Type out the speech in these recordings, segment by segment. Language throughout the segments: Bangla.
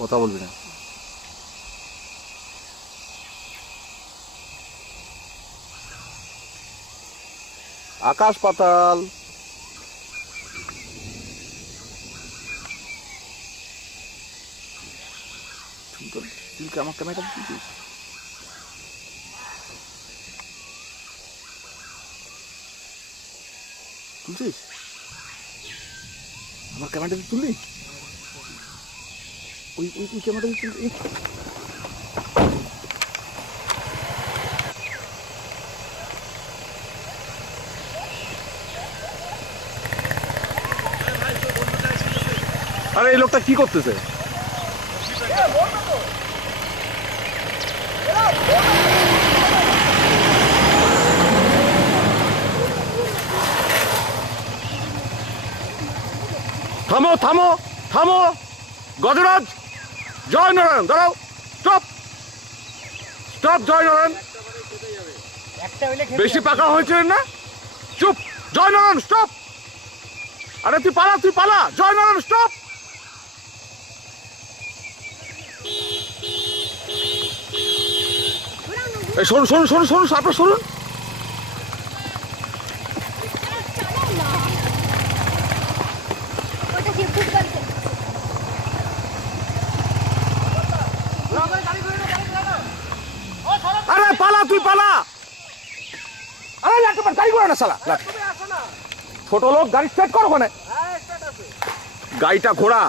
কথা বলবি না। আকাশ পাতাল। তুই কি আমার ক্যামেরা তুলছিস? তুলছিস আমার ক্যামেরাটা তুললি? ওই ওই ক্যামেরাটা তুললি? আরে এই লোকটা কি করতেছে? থামো থামো থামো, গজরাজ, জয় নারায়ণ, দাঁড়াও, স্টপ স্টপ, জয় নারায়ণ। বেশি পাকা হয়েছে না, চুপ, জয় নারায়ণ, স্টপ। আরে তুই পালা, তুই পালা, জয় নারায়ণ, স্টপ। এই শোন শোন শোন শোন, আপনার শুনুন। আরে পালা, তুই পালা। আরে লাট্টুবার গাড়ি ঘোড়া না শালা, ছোট লোক, গাড়ি স্টার্ট কর ওখানে। গাড়িটা ঘোড়া।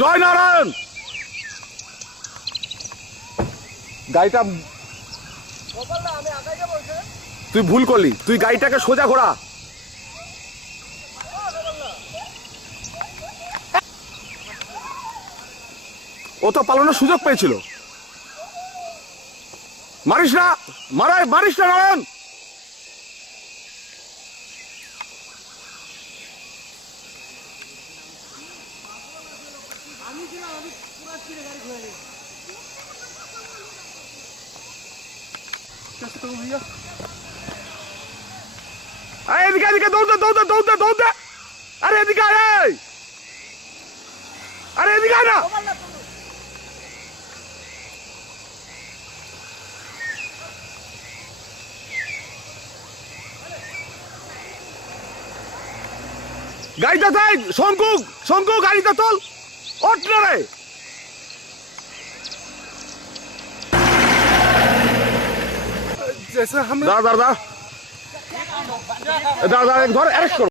জয় নারায়ণ। গাড়িটা তুই ভুল করলি, তুই গাড়িটাকে সোজা ঘোরা। ও তো পালানোর সুযোগ পেয়েছিল। মারিস না, মারিস না নারায়ণ। এদিকে এদিকে দৌড় দৌড় দৌড় দৌড়। আরে এদিকে আয়, আরে এদিকে আয় না। গাড়িটা তাই, শঙ্কু শঙ্কু, গাড়িটা তোল, ওঠ না রে। দাঁড়া দাঁড়া দাঁড়া, ধর, অ্যারেস্ট করো।